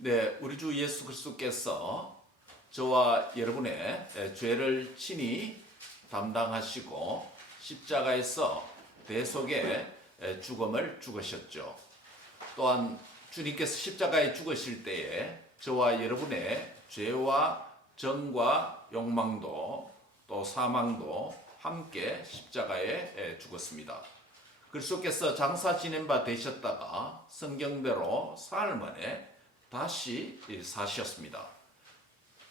네, 우리 주 예수 그리스도께서 저와 여러분의 죄를 친히 담당하시고 십자가에서 대속의 죽음을 죽으셨죠. 또한 주님께서 십자가에 죽으실 때에 저와 여러분의 죄와 정과 욕망도 또 사망도 함께 십자가에 죽었습니다. 그리스도께서 장사 지낸 바 되셨다가 성경대로 사흘 만에 다시 사셨습니다.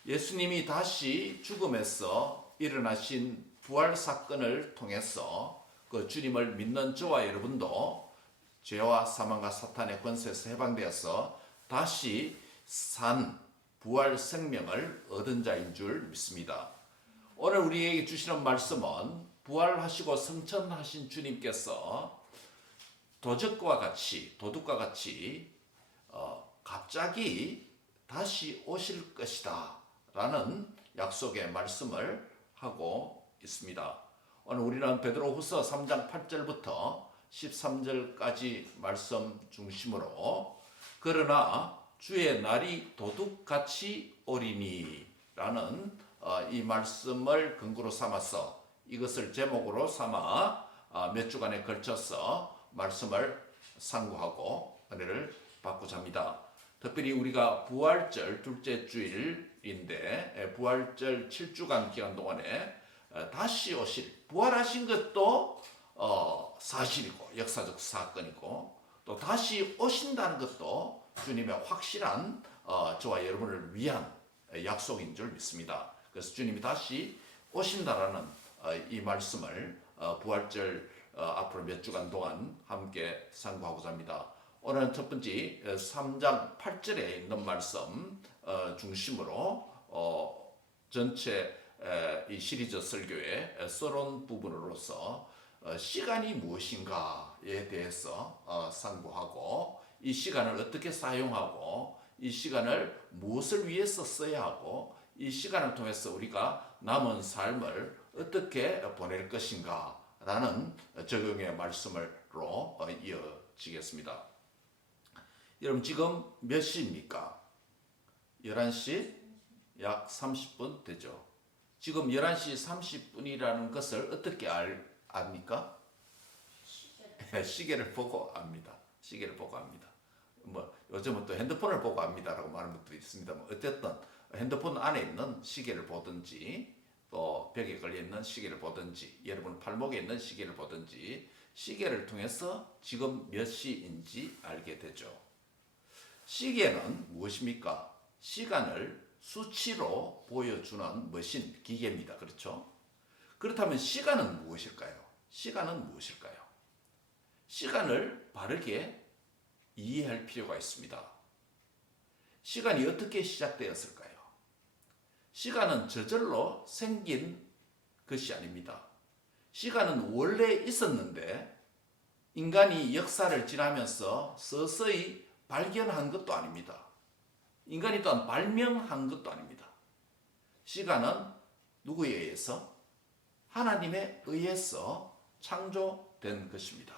예수님이 다시 죽음에서 일어나신 부활 사건을 통해서 그 주님을 믿는 저와 여러분도 죄와 사망과 사탄의 권세에서 해방되어서 다시 산 부활 생명을 얻은 자인 줄 믿습니다. 오늘 우리에게 주시는 말씀은 부활하시고 승천하신 주님께서 도적과 같이 갑자기 다시 오실 것이다 라는 약속의 말씀을 하고 있습니다. 오늘 우리는 베드로후서 3장 8절부터 13절까지 말씀 중심으로 그러나 주의 날이 도둑같이 오리니 라는 이 말씀을 근거로 삼아서 이것을 제목으로 삼아 몇 주간에 걸쳐서 말씀을 상고하고 은혜를 받고자 합니다. 특별히 우리가 부활절 둘째 주일인데 부활절 7주간 기간 동안에 다시 오실 부활하신 것도 사실이고 역사적 사건이고 또 다시 오신다는 것도 주님의 확실한 저와 여러분을 위한 약속인 줄 믿습니다. 그래서 주님이 다시 오신다라는 이 말씀을 부활절 앞으로 몇 주간 동안 함께 상고하고자 합니다. 오늘은 첫 번째 3장 8절에 있는 말씀 중심으로 전체 이 시리즈 설교의 서론 부분으로서 시간이 무엇인가에 대해서 상고하고 이 시간을 어떻게 사용하고 이 시간을 무엇을 위해서 써야 하고 이 시간을 통해서 우리가 남은 삶을 어떻게 보낼 것인가 라는 적용의 말씀으로 이어지겠습니다. 여러분 지금 몇 시입니까? 11시 약 30분 되죠. 지금 11시 30분이라는 것을 어떻게 압니까? 시계를 보고 압니다. 시계를 보고 압니다. 뭐 요즘은 또 핸드폰을 보고 압니다라고 말하는 것도 있습니다만 어쨌든 핸드폰 안에 있는 시계를 보든지 또 벽에 걸려 있는 시계를 보든지 여러분 팔목에 있는 시계를 보든지 시계를 통해서 지금 몇 시인지 알게 되죠. 시계는 무엇입니까? 시간을 수치로 보여주는 머신, 기계입니다. 그렇죠? 그렇다면 시간은 무엇일까요? 시간은 무엇일까요? 시간을 바르게 이해할 필요가 있습니다. 시간이 어떻게 시작되었을까요? 시간은 저절로 생긴 것이 아닙니다. 시간은 원래 있었는데 인간이 역사를 지나면서 서서히 발견한 것도 아닙니다. 인간이 또한 발명한 것도 아닙니다. 시간은 누구에 의해서? 하나님에 의해서 창조된 것입니다.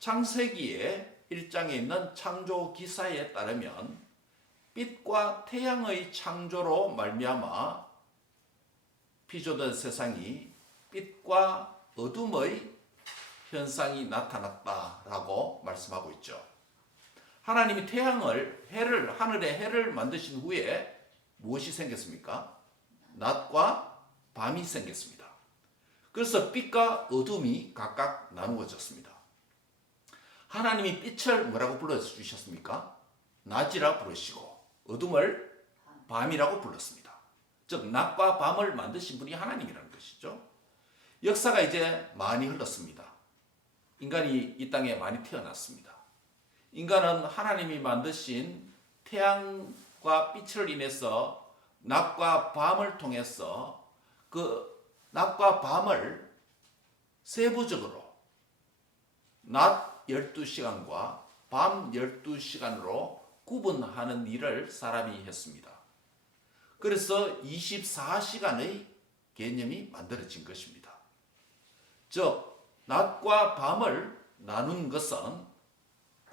창세기의 1장에 있는 창조 기사에 따르면 빛과 태양의 창조로 말미암아 피조된 세상이 빛과 어둠의 현상이 나타났다라고 말씀하고 있죠. 하나님이 하늘의 해를 만드신 후에 무엇이 생겼습니까? 낮과 밤이 생겼습니다. 그래서 빛과 어둠이 각각 나누어졌습니다. 하나님이 빛을 뭐라고 불러주셨습니까? 낮이라 부르시고 어둠을 밤이라고 불렀습니다. 즉 낮과 밤을 만드신 분이 하나님이라는 것이죠. 역사가 이제 많이 흘렀습니다. 인간이 이 땅에 많이 태어났습니다. 인간은 하나님이 만드신 태양과 빛을 인해서 낮과 밤을 통해서 그 낮과 밤을 세부적으로 낮 12시간과 밤 12시간으로 구분하는 일을 사람이 했습니다. 그래서 24시간의 개념이 만들어진 것입니다. 즉 낮과 밤을 나눈 것은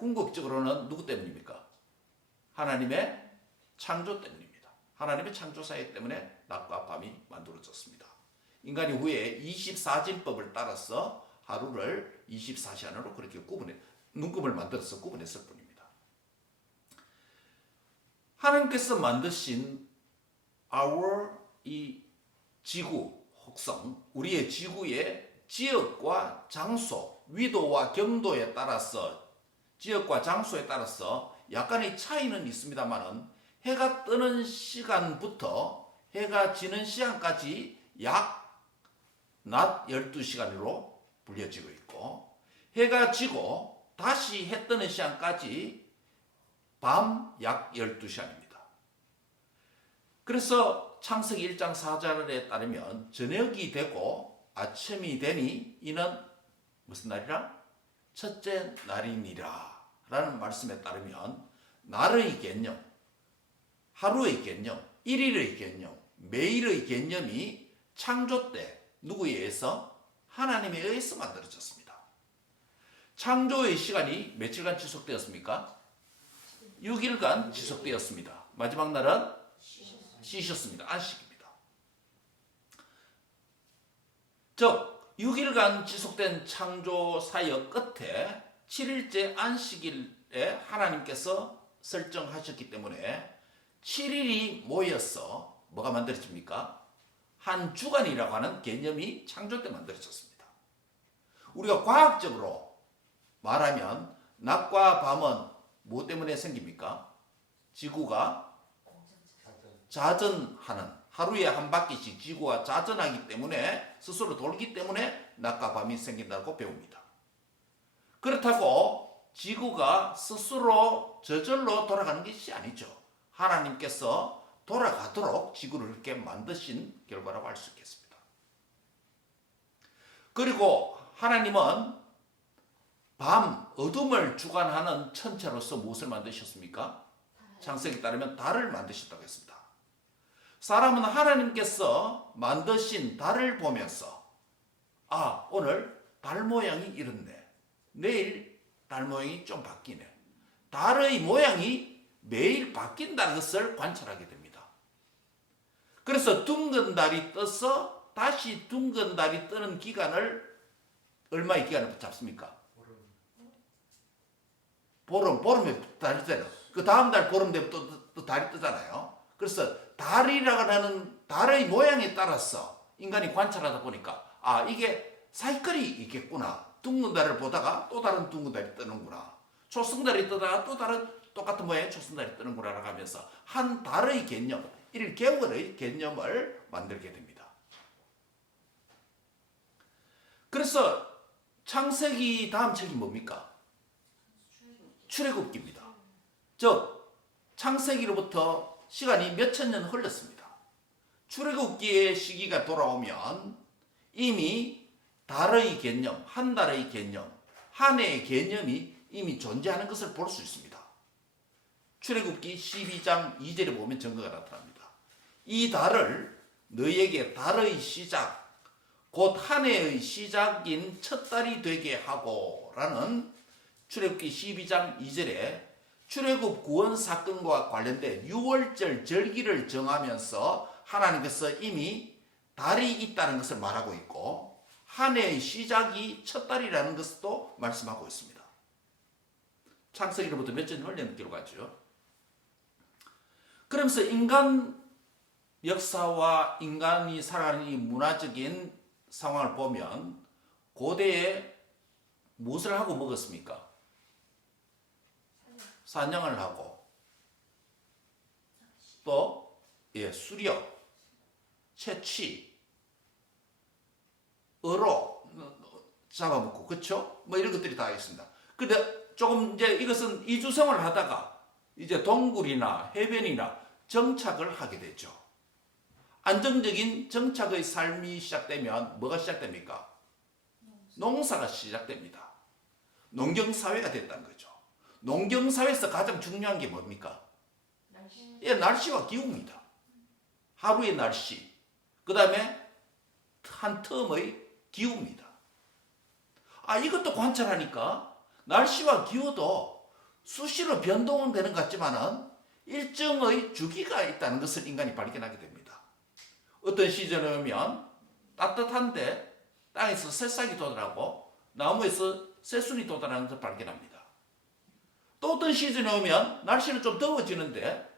궁극적으로는 누구 때문입니까? 하나님의 창조 때문입니다. 하나님의 창조 사역 때문에 낮과 밤이 만들어졌습니다. 인간이 후에 24진법을 따라서 하루를 24시간으로 그렇게 눈금을 만들어서 구분했을 뿐입니다. 하나님께서 만드신 our 이 지구, 혹성, 우리의 지구의 지역과 장소, 위도와 경도에 따라서 지역과 장소에 따라서 약간의 차이는 있습니다만은 해가 뜨는 시간부터 해가 지는 시간까지 약 낮 12시간으로 불려지고 있고 해가 지고 다시 해 뜨는 시간까지 밤 약 12시간입니다. 그래서 창세기 1장 4절에 따르면 저녁이 되고 아침이 되니 이는 무슨 날이라? 첫째 날이니라 라는 말씀에 따르면 날의 개념, 하루의 개념, 일일의 개념, 매일의 개념이 창조 때 누구에 의해서? 하나님에 의해서 만들어졌습니다. 창조의 시간이 며칠간 지속되었습니까? 6일간 지속되었습니다. 마지막 날은 쉬셨습니다. 안식입니다. 즉 6일간 지속된 창조 사역 끝에 7일째 안식일에 하나님께서 설정하셨기 때문에 7일이 모여서 뭐가 만들어집니까? 한 주간이라고 하는 개념이 창조 때 만들어졌습니다. 우리가 과학적으로 말하면 낮과 밤은 뭐 때문에 생깁니까? 지구가 자전하는, 하루에 한 바퀴씩 지구가 자전하기 때문에 스스로 돌기 때문에 낮과 밤이 생긴다고 배웁니다. 그렇다고 지구가 스스로 저절로 돌아가는 것이 아니죠. 하나님께서 돌아가도록 지구를 이렇게 만드신 결과라고 할 수 있겠습니다. 그리고 하나님은 밤, 어둠을 주관하는 천체로서 무엇을 만드셨습니까? 창세기에 따르면 달을 만드셨다고 했습니다. 사람은 하나님께서 만드신 달을 보면서 오늘 달 모양이 이렇네. 내일 달 모양이 좀 바뀌네. 달의 모양이 매일 바뀐다는 것을 관찰하게 됩니다. 그래서 둥근 달이 떠서 다시 둥근 달이 뜨는 기간을 얼마의 기간을 잡습니까? 보름에 달이 뜨잖아요. 그 다음 달 보름 되면 또 달이 뜨잖아요. 그래서 달이라고 하는 달의 모양에 따라서 인간이 관찰하다 보니까 이게 사이클이 있겠구나. 둥근 달을 보다가 또 다른 둥근 달이 뜨는구나. 초승달이 뜨다가 또 다른 똑같은 모양의 초승달이 뜨는구나 라고 하면서 한 달의 개념, 일개월의 개념을 만들게 됩니다. 그래서 창세기 다음 책이 뭡니까? 출애굽기입니다. 즉 창세기로부터 시간이 몇천 년 흘렀습니다. 출애굽기의 시기가 돌아오면 이미 달의 개념, 한 달의 개념, 한 해의 개념이 이미 존재하는 것을 볼 수 있습니다. 출애굽기 12장 2절에 보면 증거가 나타납니다. 이 달을 너희에게 달의 시작, 곧 한 해의 시작인 첫 달이 되게 하고 라는 출애굽기 12장 2절에 출애굽 구원 사건과 관련된 6월절 절기를 정하면서 하나님께서 이미 달이 있다는 것을 말하고 있고 한 해의 시작이 첫 달이라는 것도 말씀하고 있습니다. 창세기로부터 몇천 년 흘린 기록하죠. 그러면서 인간 역사와 인간이 살아가는 이 문화적인 상황을 보면 고대에 무엇을 하고 먹었습니까? 사냥을 하고 또 수렵, 채취, 어로 잡아먹고 그렇죠? 뭐 이런 것들이 다 있습니다. 그런데 조금 이제 이것은 이주생활을 하다가 이제 동굴이나 해변이나 정착을 하게 되죠. 안정적인 정착의 삶이 시작되면 뭐가 시작됩니까? 농사가 시작됩니다. 농경사회가 됐다는 거죠. 농경사회에서 가장 중요한 게 뭡니까? 날씨와 기후입니다. 하루의 날씨, 그 다음에 한 텀의 기후입니다. 이것도 관찰하니까 날씨와 기후도 수시로 변동은 되는 것 같지만은 일정의 주기가 있다는 것을 인간이 발견하게 됩니다. 어떤 시즌에 오면 따뜻한데 땅에서 새싹이 돋아나고 나무에서 새순이 돋아나는 것을 발견합니다. 또 어떤 시즌에 오면 날씨는 좀 더워지는데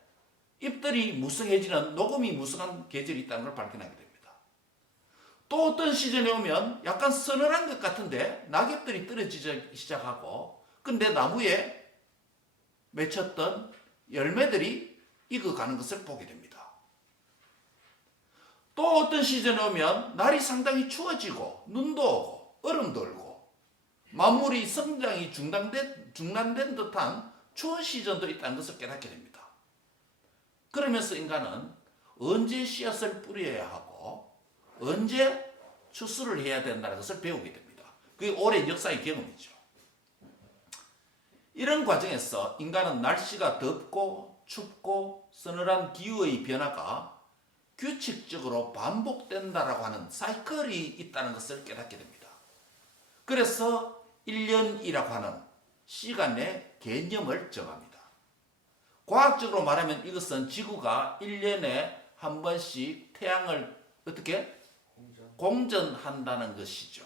잎들이 무성해지는 녹음이 무성한 계절이 있다는 걸 발견하게 됩니다. 또 어떤 시즌에 오면 약간 서늘한 것 같은데 낙엽들이 떨어지기 시작하고 근데 나무에 맺혔던 열매들이 익어가는 것을 보게 됩니다. 또 어떤 시즌에 오면 날이 상당히 추워지고 눈도 오고 얼음도 얼고 만물이 성장이 중단된 듯한 추운 시즌도 있다는 것을 깨닫게 됩니다. 그러면서 인간은 언제 씨앗을 뿌려야 하고 언제 추수를 해야 된다는 것을 배우게 됩니다. 그게 오랜 역사의 경험이죠. 이런 과정에서 인간은 날씨가 덥고 춥고 서늘한 기후의 변화가 규칙적으로 반복된다라고 하는 사이클이 있다는 것을 깨닫게 됩니다. 그래서 1년이라고 하는 시간의 개념을 정합니다. 과학적으로 말하면 이것은 지구가 1년에 한 번씩 태양을 어떻게? 공전한다는 것이죠.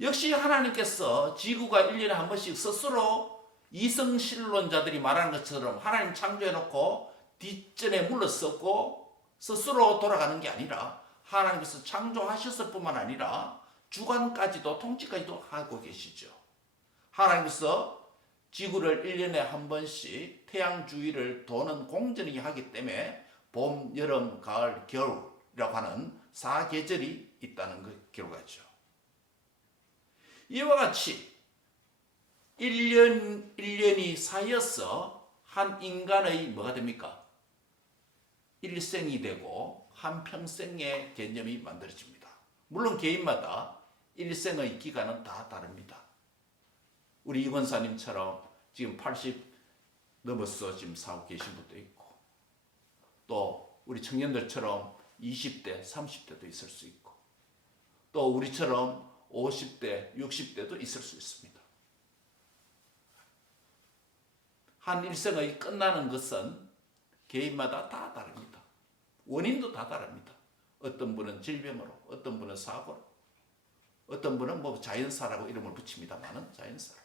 역시 하나님께서 지구가 1년에 한 번씩 스스로 이성신론자들이 말하는 것처럼 하나님 창조해놓고 뒷전에 물러섰고 스스로 돌아가는 게 아니라 하나님께서 창조하셨을 뿐만 아니라 주관까지도 통치까지도 하고 계시죠. 하나님께서 지구를 1년에 한 번씩 태양 주위를 도는 공전이 하기 때문에 봄, 여름, 가을, 겨울이라고 하는 4계절이 있다는 결과죠. 이와 같이 1년이 쌓여서 한 인간의 뭐가 됩니까? 일생이 되고 한 평생의 개념이 만들어집니다. 물론 개인마다 일생의 기간은 다 다릅니다. 우리 이 권사님처럼 지금 80 넘어서 지금 사고 계신 분도 있고 또 우리 청년들처럼 20대, 30대도 있을 수 있고 또 우리처럼 50대, 60대도 있을 수 있습니다. 한 일생의 끝나는 것은 개인마다 다 다릅니다. 원인도 다 다릅니다. 어떤 분은 질병으로, 어떤 분은 사고로, 어떤 분은 뭐 자연사라고 이름을 붙입니다만은 자연사로.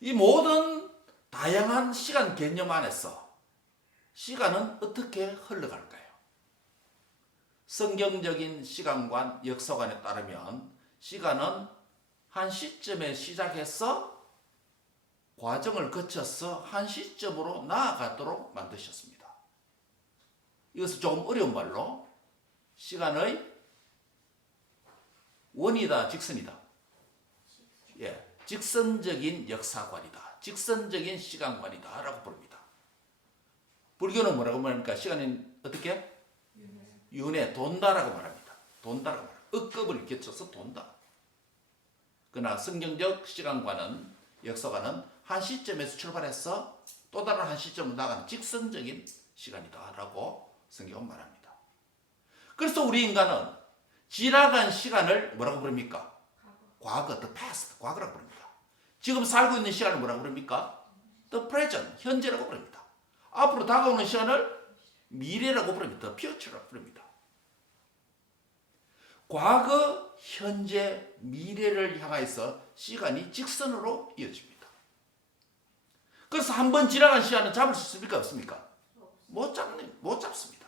이 모든 다양한 시간 개념 안에서 시간은 어떻게 흘러갈까요? 성경적인 시간관, 역사관에 따르면 시간은 한 시점에 시작해서 과정을 거쳐서 한 시점으로 나아가도록 만드셨습니다. 이것은 조금 어려운 말로 시간의 원이다, 직선이다. 예, 직선적인 역사관이다. 직선적인 시간관이다 라고 부릅니다. 불교는 뭐라고 말합니까? 시간은 어떻게? 윤회, 돈다라고 말합니다. 돈다라고 말합니다. 억급을 거쳐서 돈다. 그러나 성경적 시간관은, 역사관은 한 시점에서 출발해서 또 다른 한 시점으로 나가는 직선적인 시간이다 라고 성경은 말합니다. 그래서 우리 인간은 지나간 시간을 뭐라고 부릅니까? 과거, the past, 과거라고 부릅니다. 지금 살고 있는 시간을 뭐라고 부릅니까? the present, 현재라고 부릅니다. 앞으로 다가오는 시간을 미래라고 부릅니다. the future라고 부릅니다. 과거, 현재, 미래를 향해서 시간이 직선으로 이어집니다. 그래서 한 번 지나간 시간은 잡을 수 있습니까? 없습니까? 못 잡습니다.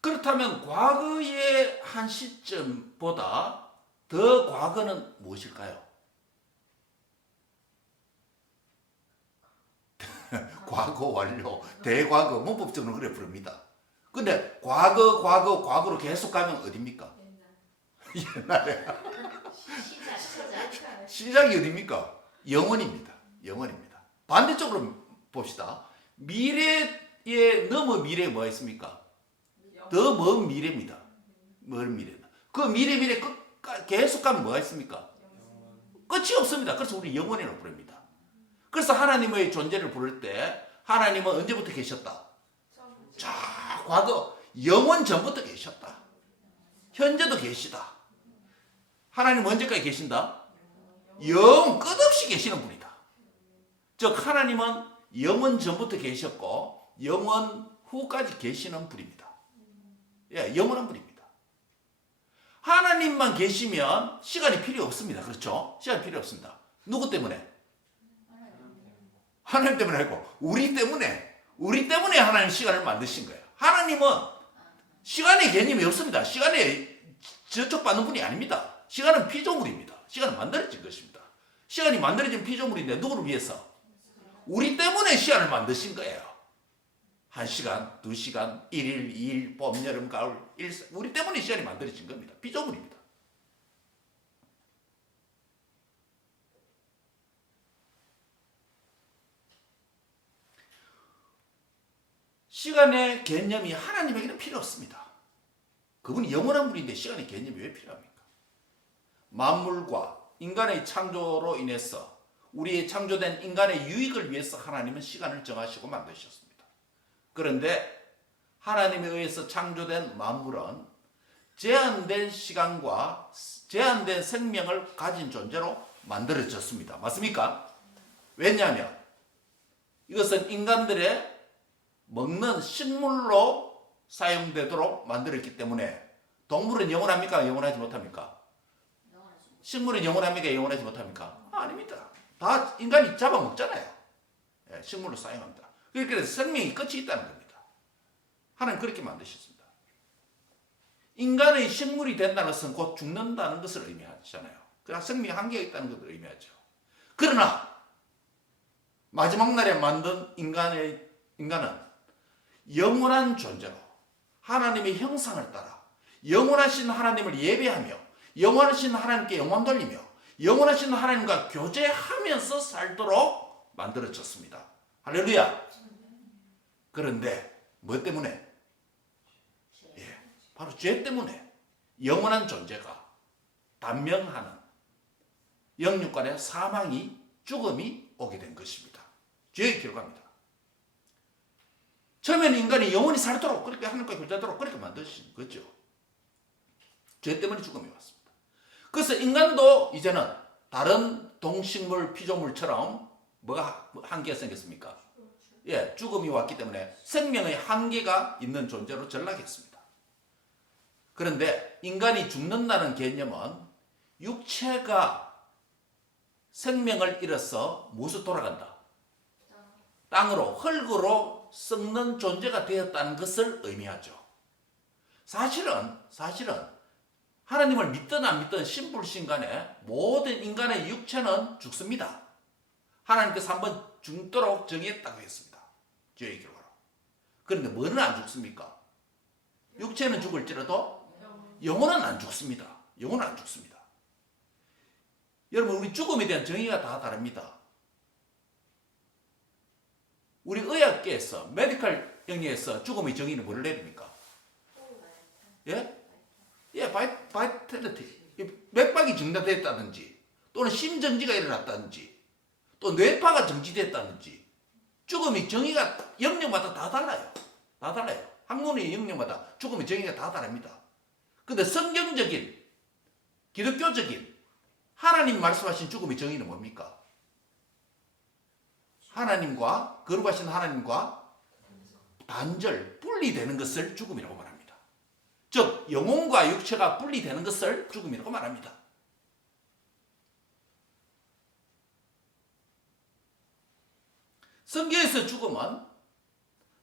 그렇다면 과거의 한 시점보다 더 과거는 무엇일까요? 과거 완료, 대과거, 문법적으로 그래 부릅니다. 근데 과거로 계속 가면 어딥니까? 옛날에. 시작이 어딥니까? 영원입니다. 영원입니다. 반대쪽으로 봅시다. 미래에 넘어 미래에 뭐가 있습니까? 더 먼 미래입니다. 먼 미래다. 그 미래 끝까지 계속 가면 뭐가 있습니까? 끝이 없습니다. 그래서 우리 영원이라고 부릅니다. 그래서 하나님의 존재를 부를 때 하나님은 언제부터 계셨다? 자, 과거 영원 전부터 계셨다. 현재도 계시다. 하나님은 언제까지 계신다? 영 끝없이 계시는 분이다. 즉 하나님은 영원 전부터 계셨고 영원 후까지 계시는 분입니다. 예, 영원한 분입니다. 하나님만 계시면 시간이 필요 없습니다. 그렇죠? 시간이 필요 없습니다. 누구 때문에? 하나님 때문에 아니고 우리 때문에 하나님 시간을 만드신 거예요. 하나님은 시간의 개념이 없습니다. 시간에 저촉받는 분이 아닙니다. 시간은 피조물입니다. 시간은 만들어진 것입니다. 시간이 만들어진 피조물인데 누구를 위해서? 우리 때문에 시간을 만드신 거예요. 1시간, 2시간, 1일, 2일, 봄, 여름, 가을, 일생. 우리 때문에 시간이 만들어진 겁니다. 피조물입니다. 시간의 개념이 하나님에게는 필요 없습니다. 그분이 영원한 분인데 시간의 개념이 왜 필요합니까? 만물과 인간의 창조로 인해서 우리의 창조된 인간의 유익을 위해서 하나님은 시간을 정하시고 만드셨습니다. 그런데 하나님에 의해서 창조된 만물은 제한된 시간과 제한된 생명을 가진 존재로 만들어졌습니다. 맞습니까? 왜냐하면 이것은 인간들의 먹는 식물로 사용되도록 만들었기 때문에 동물은 영원합니까? 영원하지 못합니까? 식물은 영원합니까? 영원하지 못합니까? 아닙니다. 다 인간이 잡아먹잖아요. 예, 식물로 사용합니다. 그래서 생명이 끝이 있다는 겁니다. 하나님 그렇게 만드셨습니다. 인간의 식물이 된다는 것은 곧 죽는다는 것을 의미하잖아요. 그러나 생명의 한계가 있다는 것을 의미하죠. 그러나 마지막 날에 만든 인간은 영원한 존재로 하나님의 형상을 따라 영원하신 하나님을 예배하며 영원하신 하나님께 영광 돌리며 영원하신 하나님과 교제하면서 살도록 만들어졌습니다. 할렐루야. 그런데 뭐 때문에? 예, 바로 죄 때문에 영원한 존재가 단명하는 영육간의 사망이 죽음이 오게 된 것입니다. 죄의 결과입니다. 처음에는 인간이 영원히 살도록 그렇게 하나님과 교제하도록 그렇게 만드신 거죠. 죄 때문에 죽음이 왔습니다. 그래서 인간도 이제는 다른 동식물, 피조물처럼 뭐가 한계가 생겼습니까? 예, 죽음이 왔기 때문에 생명의 한계가 있는 존재로 전락했습니다. 그런데 인간이 죽는다는 개념은 육체가 생명을 잃어서 무엇으로 돌아간다? 땅으로, 흙으로 썩는 존재가 되었다는 것을 의미하죠. 사실은 하나님을 믿든 안 믿든 신불신간에 모든 인간의 육체는 죽습니다. 하나님께서 한번 죽도록 정했다고 했습니다. 죄의 결과로. 그런데 뭐는 안 죽습니까? 육체는 죽을지라도 영혼은 안 죽습니다. 영혼은 안 죽습니다. 여러분, 우리 죽음에 대한 정의가 다 다릅니다. 우리 의학계에서, 메디컬 영역에서 죽음의 정의는 뭐를 내립니까? 예? 예, 바이탈리티. 맥박이 중단됐다든지, 또는 심정지가 일어났다든지, 또 뇌파가 정지됐다든지, 죽음의 정의가 영역마다 다 달라요. 다 달라요. 학문의 영역마다 죽음의 정의가 다 다릅니다. 근데 성경적인, 기독교적인, 하나님 말씀하신 죽음의 정의는 뭡니까? 하나님과, 거룩하신 하나님과 단절, 분리되는 것을 죽음이라고 말합니다. 즉 영혼과 육체가 분리되는 것을 죽음이라고 말합니다. 성경에서 죽음은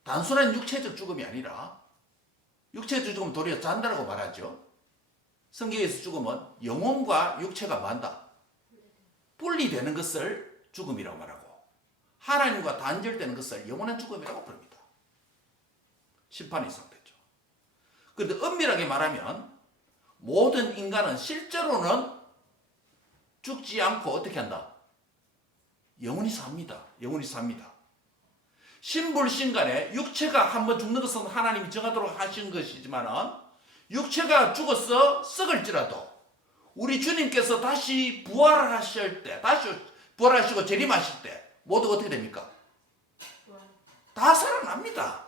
단순한 육체적 죽음이 아니라 육체적 죽음은 도리어 잔다라고 말하죠. 성경에서 죽음은 영혼과 육체가 만다 분리되는 것을 죽음이라고 말하고 하나님과 단절되는 것을 영원한 죽음이라고 부릅니다. 심판이 시작됐죠. 그런데 엄밀하게 말하면 모든 인간은 실제로는 죽지 않고 어떻게 한다? 영원히 삽니다. 영원히 삽니다. 신불신간에 육체가 한번 죽는 것은 하나님이 정하도록 하신 것이지만 육체가 죽어서 썩을지라도 우리 주님께서 다시 부활하실 때, 다시 부활하시고 재림하실 때 모두 어떻게 됩니까? 다 살아납니다.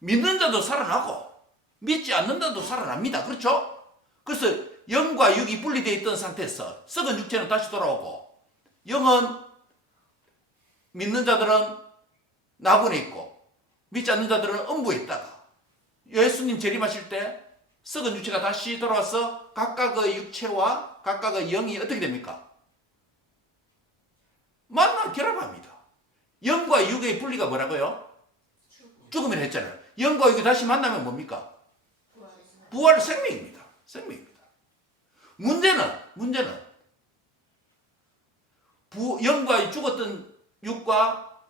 믿는 자도 살아나고 믿지 않는 자도 살아납니다. 그렇죠? 그래서 0과 6이 분리되어 있던 상태에서 썩은 육체는 다시 돌아오고, 영은 믿는 자들은 나군에 있고 믿지 않는 자들은 음부에 있다가 예수님 재림하실 때 썩은 육체가 다시 돌아와서 각각의 육체와 각각의 영이 어떻게 됩니까? 만나 결합합니다. 영과 육의 분리가 뭐라고요? 죽음이라 했잖아요. 영과 육이 다시 만나면 뭡니까? 부활 생명입니다. 생명입니다. 문제는 영과 죽었던 육과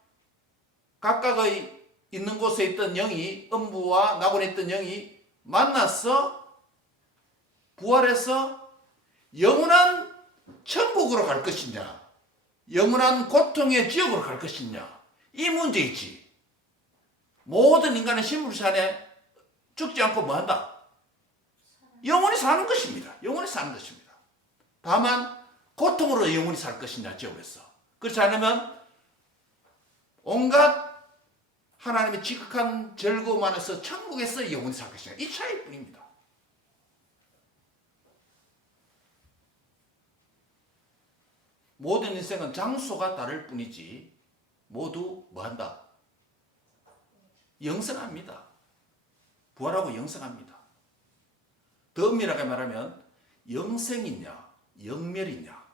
각각의 있는 곳에 있던 영이, 음부와 낙원에 있던 영이 만나서 부활해서 영원한 천국으로 갈 것이냐, 영원한 고통의 지옥으로 갈 것이냐, 이 문제이지. 모든 인간은 심물산에 죽지 않고 뭐 한다? 영원히 사는 것입니다. 영원히 사는 것입니다. 다만 고통으로 영원히 살 것이냐, 지옥에서. 그렇지 않으면 온갖 하나님의 지극한 즐거움 안에서 천국에서 영원히 살 것이냐, 이 차이일 뿐입니다. 모든 인생은 장소가 다를 뿐이지 모두 뭐한다? 영생합니다. 부활하고 영생합니다. 더 엄밀하게 말하면 영생이냐 영멸이냐,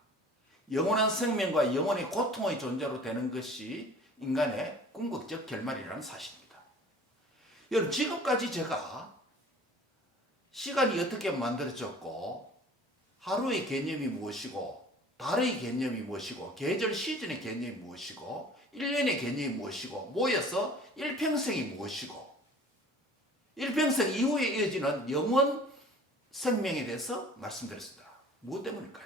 영원한 생명과 영원의 고통의 존재로 되는 것이 인간의 궁극적 결말이라는 사실입니다. 여러분, 지금까지 제가 시간이 어떻게 만들어졌고 하루의 개념이 무엇이고 달의 개념이 무엇이고 계절 시즌의 개념이 무엇이고 1년의 개념이 무엇이고 모여서 일평생이 무엇이고 일평생 이후에 이어지는 영원 생명에 대해서 말씀드렸습니다. 무엇 때문일까요?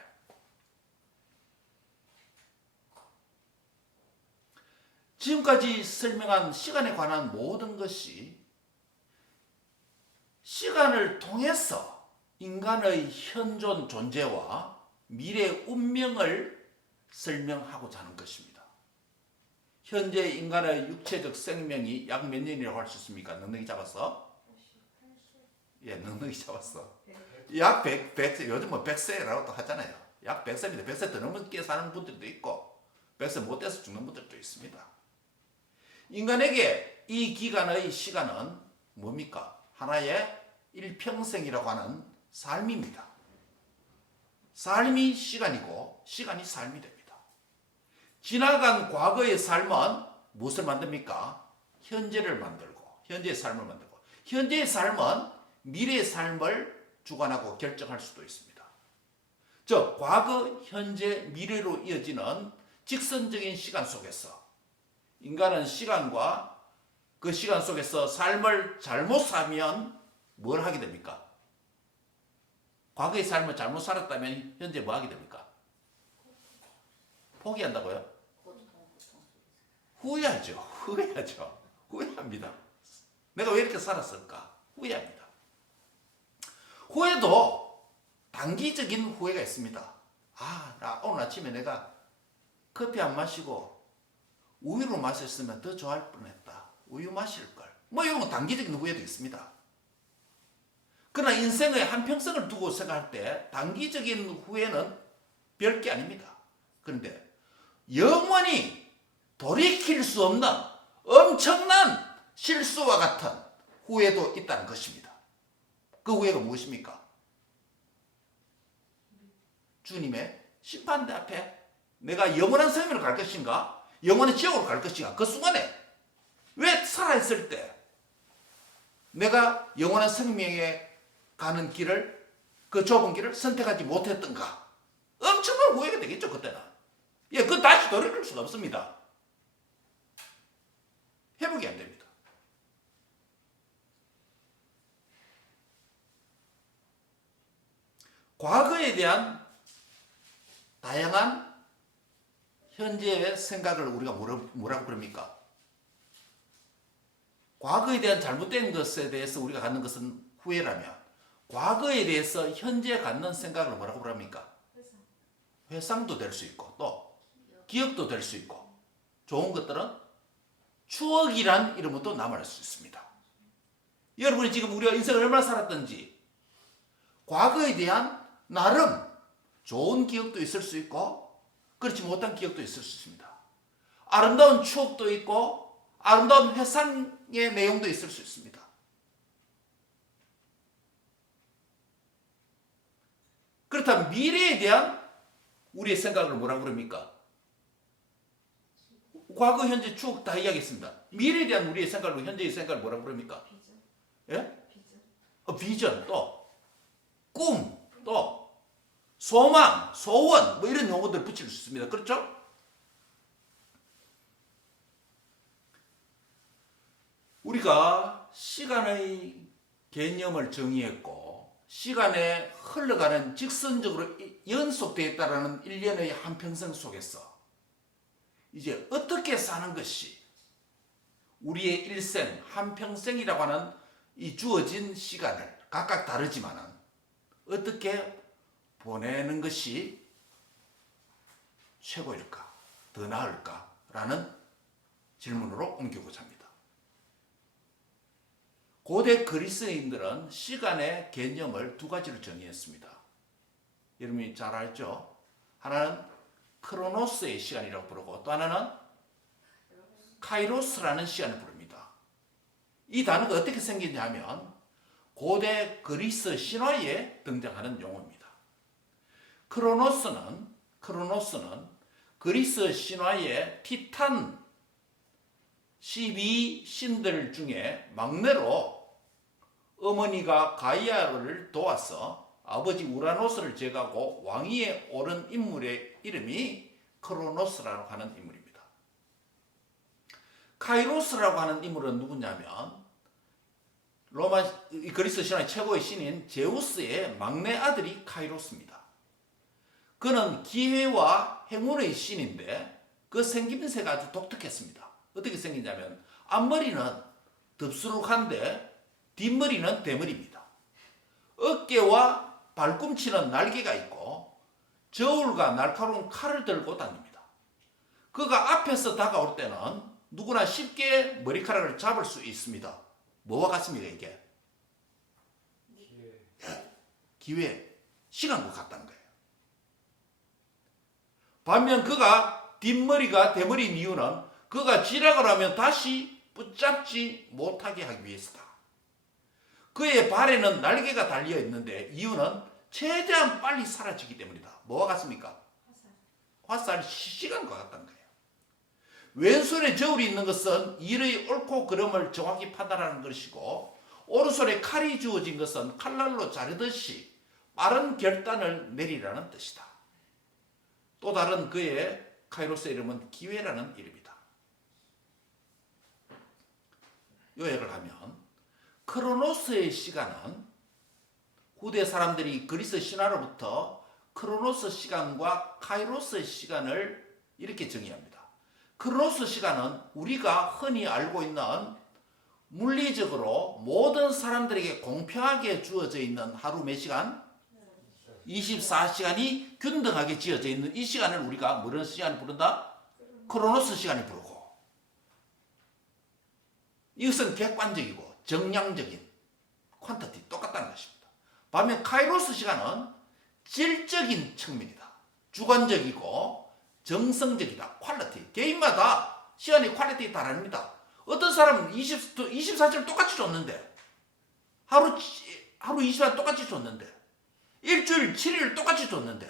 지금까지 설명한 시간에 관한 모든 것이 시간을 통해서 인간의 현존 존재와 미래 운명을 설명하고자 하는 것입니다. 현재 인간의 육체적 생명이 약 몇 년이라고 할 수 있습니까? 넉넉히 잡았어? 예, 넉넉히 잡았어. 약 100세, 요즘 뭐 100세라고 또 하잖아요. 약 100세입니다. 100세 더 넘게 사는 분들도 있고 100세 못 돼서 죽는 분들도 있습니다. 인간에게 이 기간의 시간은 뭡니까? 하나의 일평생이라고 하는 삶입니다. 삶이 시간이고 시간이 삶이 됩니다. 지나간 과거의 삶은 무엇을 만듭니까? 현재를 만들고 현재의 삶을 만들고 현재의 삶은 미래의 삶을 주관하고 결정할 수도 있습니다. 즉 과거, 현재, 미래로 이어지는 직선적인 시간 속에서 인간은 시간과 그 시간 속에서 삶을 잘못 살면 뭘 하게 됩니까? 과거의 삶을 잘못 살았다면 현재 뭐 하게 됩니까? 포기한다고요? 후회하죠. 후회합니다. 내가 왜 이렇게 살았을까? 후회합니다. 후회도 단기적인 후회가 있습니다. 나 오늘 아침에 내가 커피 안 마시고 우유로 마셨으면 더 좋아할 뻔했다. 우유 마실걸. 뭐 이런 건 단기적인 후회도 있습니다. 그러나 인생의 한평생을 두고 생각할 때 단기적인 후회는 별게 아닙니다. 그런데 영원히 돌이킬 수 없는 엄청난 실수와 같은 후회도 있다는 것입니다. 그 후회가 무엇입니까? 주님의 심판대 앞에 내가 영원한 생명으로 갈 것인가? 영원한 지옥으로 갈 것인가? 그 순간에 왜 살아있을 때 내가 영원한 생명에 가는 길을, 그 좁은 길을 선택하지 못했던가? 엄청난 후회가 되겠죠, 그때는. 예, 그건 다시 돌이킬 수가 없습니다. 회복이 안 됩니다. 과거에 대한 다양한 현재의 생각을 우리가 뭐라고 부릅니까? 과거에 대한 잘못된 것에 대해서 우리가 갖는 것은 후회라면 과거에 대해서 현재 갖는 생각을 뭐라고 부릅니까? 회상도 될 수 있고 또 기억도 될 수 있고 좋은 것들은 추억이란 이름으로 남아날 수 있습니다. 여러분이 지금 우리가 인생을 얼마나 살았던지 과거에 대한 나름 좋은 기억도 있을 수 있고 그렇지 못한 기억도 있을 수 있습니다. 아름다운 추억도 있고 아름다운 회상의 내용도 있을 수 있습니다. 그렇다면 미래에 대한 우리의 생각을 뭐라고 그럽니까? 과거, 현재, 추억 다 이야기했습니다. 미래에 대한 우리의 생각을 현재의 생각을 뭐라고 그럽니까? 비전. 예? 비전. 비전, 또 꿈, 또 소망, 소원 뭐 이런 용어들 붙일 수 있습니다. 그렇죠? 우리가 시간의 개념을 정의했고 시간에 흘러가는 직선적으로 연속되어 있다는 일련의 한평생 속에서 이제 어떻게 사는 것이 우리의 일생 한평생이라고 하는 이 주어진 시간을 각각 다르지만은 어떻게 보내는 것이 최고일까, 더 나을까라는 질문으로 옮기고자 합니다. 고대 그리스인들은 시간의 개념을 두 가지로 정의했습니다. 여러분이 잘 알죠? 하나는 크로노스의 시간이라고 부르고 또 하나는 카이로스라는 시간을 부릅니다. 이 단어가 어떻게 생기냐면 고대 그리스 신화에 등장하는 용어입니다. 크로노스는 그리스 신화의 티탄 12신들 중에 막내로 어머니가 가이아를 도와서 아버지 우라노스를 제거하고 왕위에 오른 인물의 이름이 크로노스라고 하는 인물입니다. 카이로스라고 하는 인물은 누구냐면 그리스 신화의 최고의 신인 제우스의 막내 아들이 카이로스입니다. 그는 기회와 행운의 신인데 그 생김새가 아주 독특했습니다. 어떻게 생기냐면 앞머리는 덥수룩한데 뒷머리는 대머리입니다. 어깨와 발꿈치는 날개가 있고 저울과 날카로운 칼을 들고 다닙니다. 그가 앞에서 다가올 때는 누구나 쉽게 머리카락을 잡을 수 있습니다. 뭐와 같습니까 이게? 기회, 시간과 같다는 거예요. 반면 그가 뒷머리가 대머리인 이유는 그가 지나가려 하면 다시 붙잡지 못하게 하기 위해서다. 그의 발에는 날개가 달려 있는데 이유는 최대한 빨리 사라지기 때문이다. 뭐와 같습니까? 화살 시간과 같다는 거예요. 왼손에 저울이 있는 것은 일의 옳고 그름을 정확히 판단하는 것이고 오른손에 칼이 주어진 것은 칼날로 자르듯이 빠른 결단을 내리라는 뜻이다. 또 다른 그의 카이로스의 이름은 기회라는 이름이다. 요약을 하면 크로노스의 시간은 후대 사람들이 그리스 신화로부터 크로노스 시간과 카이로스의 시간을 이렇게 정의합니다. 크로노스 시간은 우리가 흔히 알고 있는 물리적으로 모든 사람들에게 공평하게 주어져 있는 하루 몇 시간? 24시간이 균등하게 지어져 있는 이 시간을 우리가 무슨 시간을 부른다? 크로노스 시간을 부르고 이것은 객관적이고 정량적인 퀀터티 똑같다는 것입니다. 반면 카이로스 시간은 질적인 측면이다. 주관적이고 정성적이다. 퀄리티. 개인마다 시간의 퀄리티가 다릅니다. 어떤 사람은 24시를 똑같이 줬는데 하루 24시간 똑같이 줬는데 일주일 7일을 똑같이 줬는데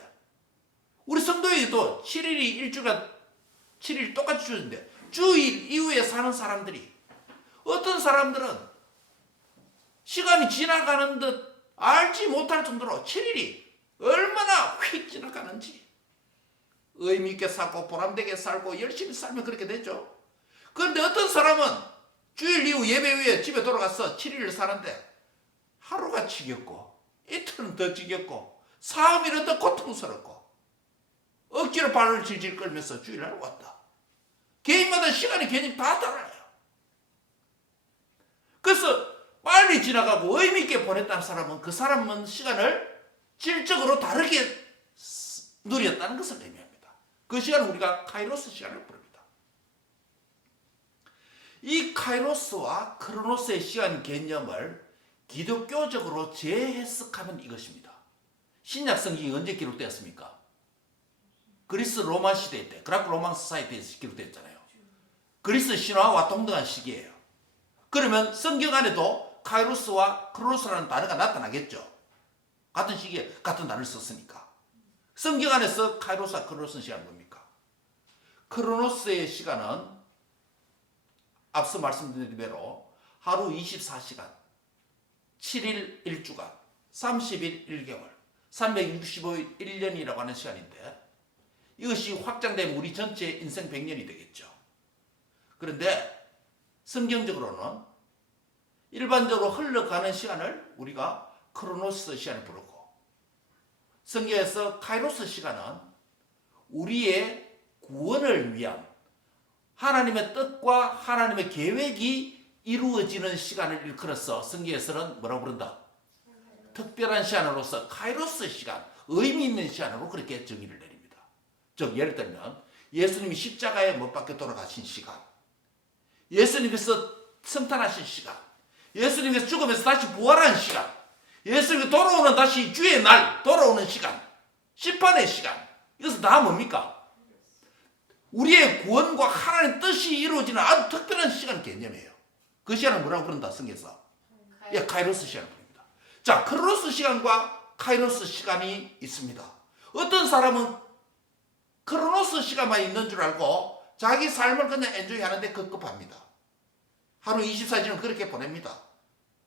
우리 성도에게도 7일이 일주일간 7일 똑같이 줬는데 주일 이후에 사는 사람들이 어떤 사람들은 시간이 지나가는 듯 알지 못할 정도로 7일이 얼마나 휙 지나가는지 의미 있게 살고 보람되게 살고 열심히 살면 그렇게 되죠. 그런데 어떤 사람은 주일 이후 예배 후에 집에 돌아가서 7일을 사는데 하루가 지겹고 이틀은 더 지겹고 3일은 더 고통스럽고 억지로 발을 질질 끌면서 주일날 왔다. 개인마다 시간의 개념이 다 달라요. 그래서 빨리 지나가고 의미 있게 보냈다는 사람은 그 사람은 시간을 질적으로 다르게 누렸다는 것을 의미합니다. 그 시간을 우리가 카이로스 시간을 부릅니다. 이 카이로스와 크로노스의 시간 개념을 기독교적으로 재해석하면 이것입니다. 신약 성경이 언제 기록되었습니까? 그리스 로마 시대 때, 그라크 로만 소사이티에서 기록됐잖아요. 그리스 신화와 동등한 시기예요. 그러면 성경 안에도 카이로스와 크로노스라는 단어가 나타나겠죠. 같은 시기에 같은 단어를 썼으니까. 성경 안에서 카이로스와 크로노스의 시간은 뭡니까? 크로노스의 시간은 앞서 말씀드린 대로 하루 24시간, 7일 1주간, 30일 1개월, 365일 1년이라고 하는 시간인데 이것이 확장되면 우리 전체 인생 100년이 되겠죠. 그런데 성경적으로는 일반적으로 흘러가는 시간을 우리가 크로노스 시간을 부르고 성경에서 카이로스 시간은 우리의 구원을 위한 하나님의 뜻과 하나님의 계획이 이루어지는 시간을 일컬어서 성경에서는 뭐라고 부른다? 특별한 시간으로서 카이로스 시간, 의미 있는 시간으로 그렇게 정의를 내립니다. 즉 예를 들면 예수님이 십자가에 못 박혀 돌아가신 시간, 예수님께서 성탄하신 시간, 예수님께서 죽으면서 다시 부활한 시간, 예수님이 돌아오는 다시 주의 날 돌아오는 시간, 심판의 시간, 이것은 다 뭡니까? 우리의 구원과 하나님의 뜻이 이루어지는 아주 특별한 시간 개념이에요. 그 시간을 뭐라고 부른다? 성경에서 카이로스 시간을 부릅니다. 자, 크로노스 시간과 카이로스 시간이 있습니다. 어떤 사람은 크로노스 시간만 있는 줄 알고 자기 삶을 그냥 엔조이 하는데 급급합니다. 하루 24시간을 그렇게 보냅니다.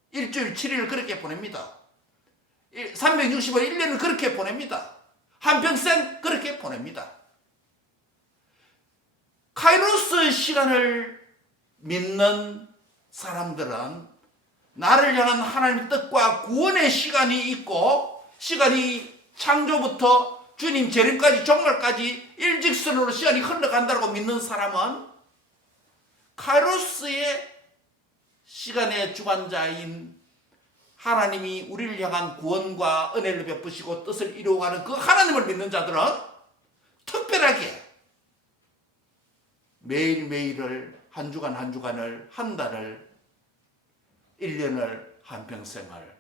일주일 7일을 그렇게 보냅니다. 365일 1년을 그렇게 보냅니다. 한평생 그렇게 보냅니다. 카이로스 시간을 믿는 사람들은 나를 향한 하나님의 뜻과 구원의 시간이 있고 시간이 창조부터 주님 재림까지 종말까지 일직선으로 시간이 흘러간다고 믿는 사람은 카이로스의 시간의 주관자인 하나님이 우리를 향한 구원과 은혜를 베푸시고 뜻을 이루어가는 그 하나님을 믿는 자들은 특별하게 매일매일을 한 주간 한 주간을 한 달을 1년을 한평생을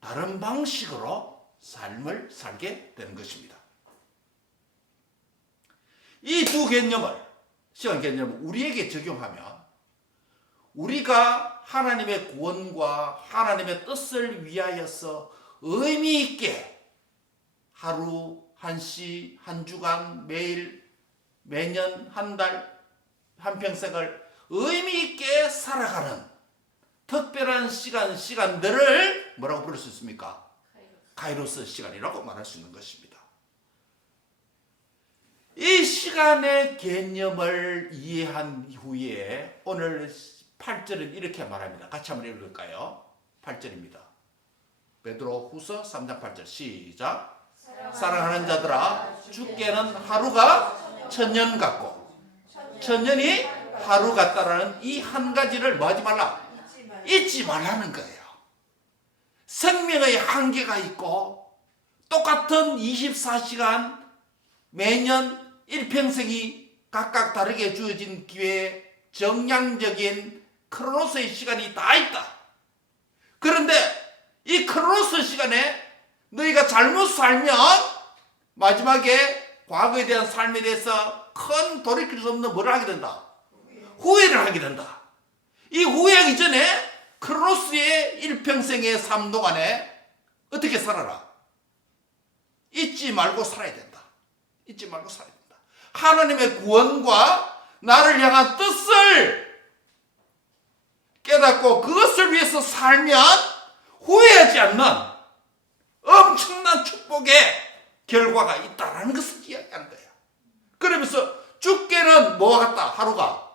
다른 방식으로 삶을 살게 되는 것입니다. 이 두 개념을 시간 개념을 우리에게 적용하면 우리가 하나님의 구원과 하나님의 뜻을 위하여서 의미 있게 하루, 한 시, 한 주간, 매일, 매년, 한 달, 한평생을 의미 있게 살아가는 특별한 시간들을 뭐라고 부를 수 있습니까? 카이로스 시간이라고 말할 수 있는 것입니다. 이 시간의 개념을 이해한 이후에 오늘 8절은 이렇게 말합니다. 같이 한번 읽을까요? 8절입니다. 베드로 후서 3장 8절 시작. 사랑하는 자들아 주께는 하루가 천년 같고 천년이 하루 같다라는 이 한 가지를 뭐 하지 말라? 잊지 말라는 거예요. 생명의 한계가 있고 똑같은 24시간 매년 일평생이 각각 다르게 주어진 기회에 정량적인 크로노스의 시간이 다 있다. 그런데 이 크로노스 시간에 너희가 잘못 살면 마지막에 과거에 대한 삶에 대해서 큰 돌이킬 수 없는 뭐를 하게 된다? 후회를 하게 된다. 이 후회하기 전에 크로노스의 일평생의 삶 동안에 어떻게 살아라? 잊지 말고 살아야 된다. 잊지 말고 살아야 된다. 하나님의 구원과 나를 향한 뜻을 깨닫고 그것을 위해서 살면 후회하지 않는 엄청난 축복의 결과가 있다라는 것을 이야기하는 거예요. 그러면서 주께는 뭐와 같다? 하루가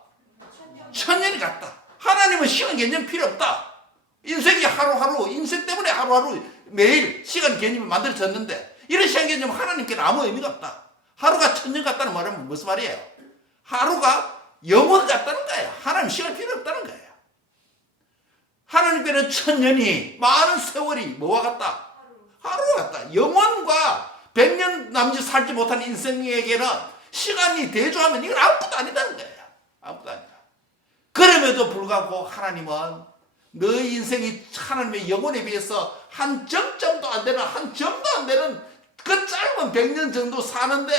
천년이 같다. 하나님은 시간 개념 필요 없다. 인생이 하루하루, 인생 때문에 하루하루 매일 시간 개념이 만들어졌는데 이런 시간 개념은 하나님께는 아무 의미가 없다. 하루가 천년 같다는 말은 무슨 말이에요? 하루가 영원 같다는 거예요. 하나님 시간 필요 없다는 거예요. 하나님께는 천년이 많은 세월이 뭐와 같다? 하루와 같다. 영원과 100년 남짓 살지 못한 인생에게는 시간이 대조하면 이건 아무것도 아니다는 거예요. 아무것도 아니다. 그럼에도 불구하고 하나님은 너의 인생이 하나님의 영혼에 비해서 한 점점도 안 되는, 한 점도 안 되는 그 짧은 100년 정도 사는데,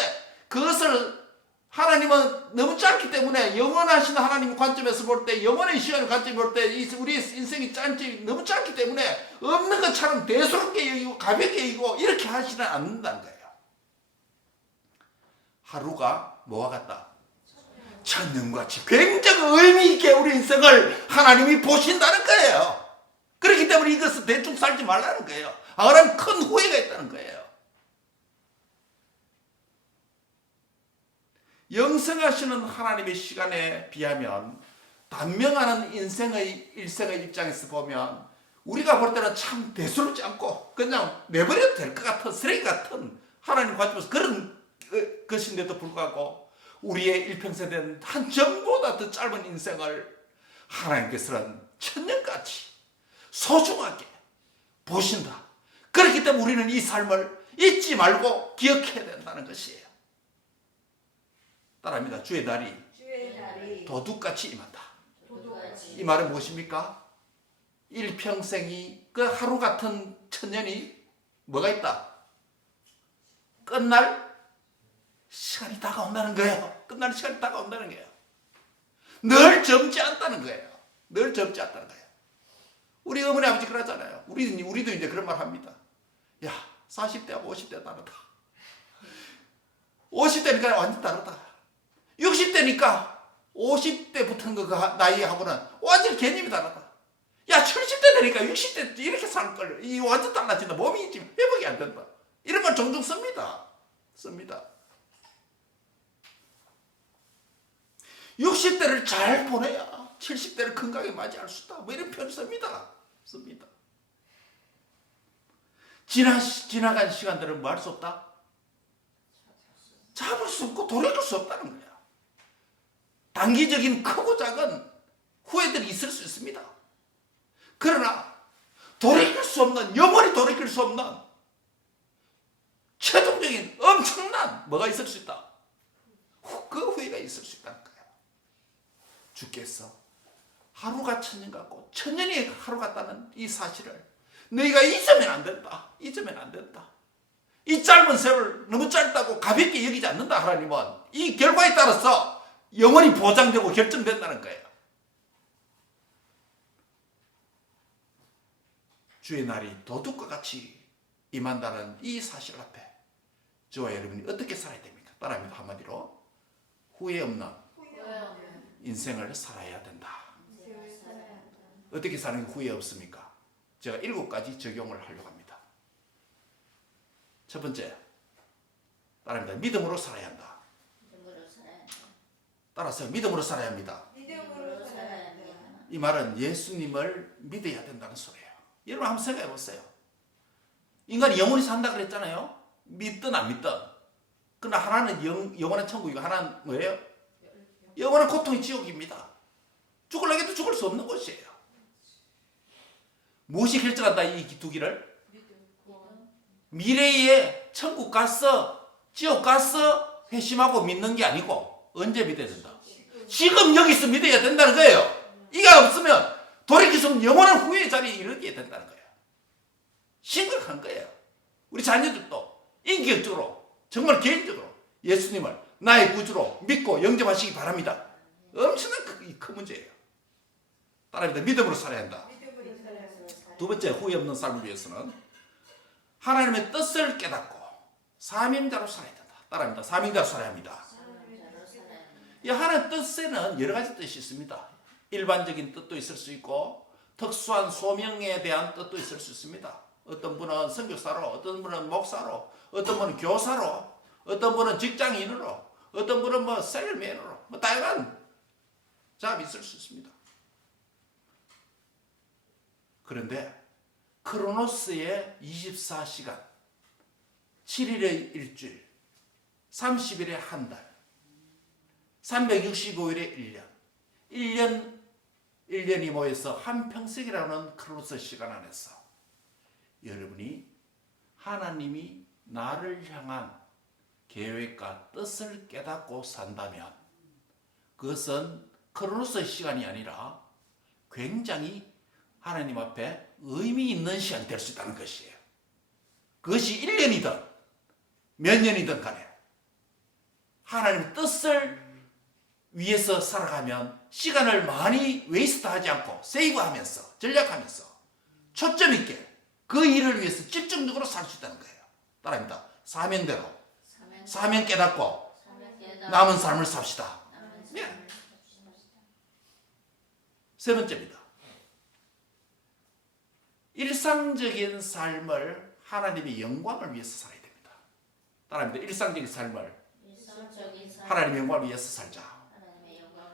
그것을 하나님은 너무 짧기 때문에, 영원하신 하나님 관점에서 볼 때, 영원의 시간의 관점에서 볼 때 우리 인생이 너무 짧기 때문에 없는 것처럼 대수롭게 여기고 가볍게 여기고 이렇게 하지는 않는다는 거예요. 하루가 뭐와 같다? 천년같이 굉장히 의미 있게 우리 인생을 하나님이 보신다는 거예요. 그렇기 때문에 이것을 대충 살지 말라는 거예요. 그럼 큰 후회가 있다는 거예요. 영생하시는 하나님의 시간에 비하면 단명하는 일생의 입장에서 보면 우리가 볼 때는 참 대수롭지 않고 그냥 내버려도 될 것 같은 쓰레기 같은 하나님 관점에서 그런 것인데도 불구하고 우리의 일평생 된 한 점보다 더 짧은 인생을 하나님께서는 천년같이 소중하게 보신다. 그렇기 때문에 우리는 이 삶을 잊지 말고 기억해야 된다는 것이에요. 따라합니다. 주의 날이 도둑같이 임한다. 이 말은 무엇입니까? 일평생이 그 하루 같은 천년이 뭐가 있다? 끝날 시간이 다가온다는 거예요. 끝날 시간이 다가온다는 거예요. 늘 젊지 않다는 거예요. 늘 젊지 않다는 거예요. 우리 어머니 아버지 그러잖아요. 우리도 이제 그런 말 합니다. 야, 40대하고 50대 다르다. 50대니까 완전 다르다. 60대니까 50대 붙은 그 나이하고는 완전 개념이 다르다. 야, 70대 되니까 60대 이렇게 살 걸. 이 완전 달라진다. 몸이 지금 회복이 안 된다. 이런 말 종종 씁니다. 60대를 잘 보내야 70대를 건강에 맞이할 수 있다. 뭐 이런 표현 씁니다. 지나간 시간들은 뭐 할 수 없다? 잡을 수 없고 돌이킬 수 없다는 거야. 단기적인 크고 작은 후회들이 있을 수 있습니다. 그러나 돌이킬 수 없는, 영원히 돌이킬 수 없는 최종적인 엄청난 뭐가 있을 수 있다? 그 후회가 있을 수 있다는 거예요. 주께서 하루가 천년 같고 천년이 하루 같다는 이 사실을 너희가 잊으면 안 된다. 이 짧은 세월 너무 짧다고 가볍게 여기지 않는다. 하나님은 이 결과에 따라서 영원히 보장되고 결정된다는 거예요. 주의 날이 도둑과 같이 임한다는 이 사실 앞에 저와 여러분이 어떻게 살아야 됩니까? 따라합니다. 한마디로 후회 없는 인생을 살아야 된다. 어떻게 사는 게 후회 없습니까? 제가 7가지 적용을 하려고 합니다. 첫 번째, 따라합니다. 믿음으로 살아야 한다. 따라서 믿음으로 살아야 합니다. 이 말은 예수님을 믿어야 된다는 소리예요. 여러분 한번 생각해 보세요. 인간이 영원히 산다 그랬잖아요. 믿든 안 믿든. 그러나 하나는 영원한 천국이고 하나는 뭐예요? 영원한 고통의 지옥입니다. 죽으려고 해도 죽을 수 없는 곳이에요. 무엇이 결정한다 이 두 길을? 미래에 천국 갔어, 지옥 갔어 회심하고 믿는 게 아니고 언제 믿어야 된다? 지금 여기서 믿어야 된다는 거예요. 이게 없으면 돌이킬 수 없는 영원한 후회의 자리에 이르게 된다는 거예요. 심각한 거예요. 우리 자녀들도 인격적으로 정말 개인적으로 예수님을 나의 구주로 믿고 영접하시기 바랍니다. 엄청난 큰 문제예요. 따라합니다. 믿음으로 살아야 한다. 두 번째, 후회 없는 삶을 위해서는 하나님의 뜻을 깨닫고 사명자로 살아야 된다. 따라합니다. 사명자로 살아야 합니다. 이 하나님의 뜻에는 여러 가지 뜻이 있습니다. 일반적인 뜻도 있을 수 있고 특수한 소명에 대한 뜻도 있을 수 있습니다. 어떤 분은 선교사로, 어떤 분은 목사로, 어떤 분은 교사로, 어떤 분은 직장인으로, 어떤 분은 뭐 셀맨으로, 뭐 다양한 잡이 있을 수 있습니다. 그런데 크로노스의 24시간, 7일의 일주일, 30일의 한 달, 365일의 1년, 1년이 모여서 한평생이라는 크로노스 시간 안에서 여러분이 하나님이 나를 향한 계획과 뜻을 깨닫고 산다면 그것은 크로노스의 시간이 아니라 굉장히 하나님 앞에 의미 있는 시간이 될 수 있다는 것이에요. 그것이 1년이든 몇 년이든 간에 하나님의 뜻을 위해서 살아가면 시간을 많이 웨이스트하지 않고 세이브하면서 전략하면서 초점 있게 그 일을 위해서 집중적으로 살 수 있다는 거예요. 따라합니다. 사명대로 사명 깨닫고 남은 삶을 삽시다. 네. 세 번째입니다. 일상적인 삶을 하나님의 영광을 위해서 살아야 됩니다. 따라합니다. 일상적인 삶을 하나님의 영광을 위해서 살자.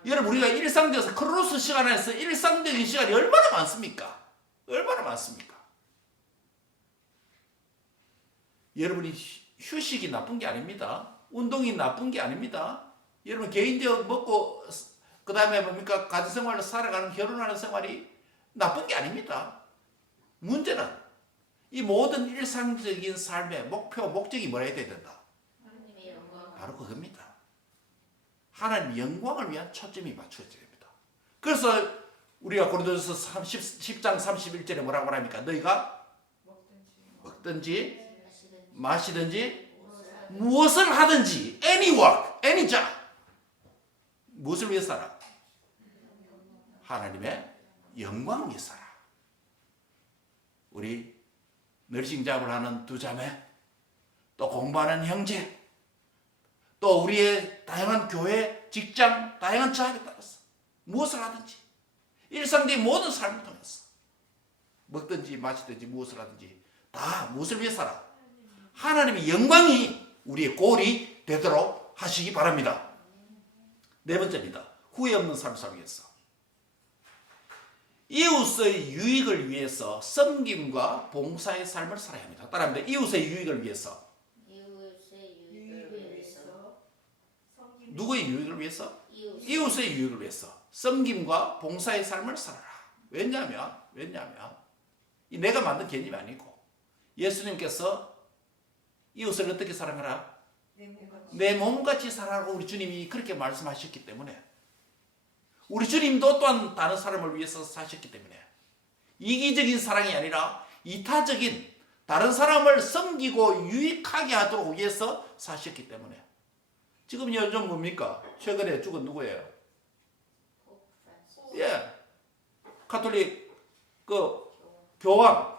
여러분, 우리가 일상적에서 크로스 시간에서 일상적인 시간이 얼마나 많습니까? 얼마나 많습니까? 여러분이 휴식이 나쁜 게 아닙니다. 운동이 나쁜 게 아닙니다. 여러분, 개인적 먹고 그 다음에 뭡니까? 가정생활로 살아가는, 결혼하는 생활이 나쁜 게 아닙니다. 문제는 이 모든 일상적인 삶의 목표, 목적이 뭐라 해야 된다? 바로 그겁니다. 하나님의 영광을 위한 초점이 맞춰져야 됩니다. 그래서 우리가 고린도전서 10장 31절에 뭐라고 말합니까? 너희가 먹든지 마시든지 무엇을 하든지 any work, any job 무엇을 위해 살아? 하나님의 영광을 위해 살아. 우리 너싱 잡을 하는 두 자매, 또 공부하는 형제, 또 우리의 다양한 교회, 직장, 다양한 자에 따라서 무엇을 하든지 일상적인 모든 삶을 통해서 먹든지 마시든지 무엇을 하든지 다 무엇을 위해 살아? 하나님의 영광이 우리의 골이 되도록 하시기 바랍니다. 네 번째입니다. 후회 없는 삶을 살기 위해서 이웃의 유익을 위해서 섬김과 봉사의 삶을 살아야 합니다. 따라합니다. 이웃의 유익을 위해서. 누구의 유익을 위해서? 이웃의 유익을 위해서 섬김과 봉사의 삶을 살아라. 왜냐하면 이 내가 만든 개념이 아니고 예수님께서 이웃을 어떻게 사랑하라? 내 몸같이 사랑하라고 우리 주님이 그렇게 말씀하셨기 때문에 우리 주님도 또한 다른 사람을 위해서 사셨기 때문에 이기적인 사랑이 아니라 이타적인 다른 사람을 섬기고 유익하게 하도록 위해서 사셨기 때문에 지금 요즘 뭡니까? 최근에 죽은 누구예요? 예, 가톨릭 그 교황.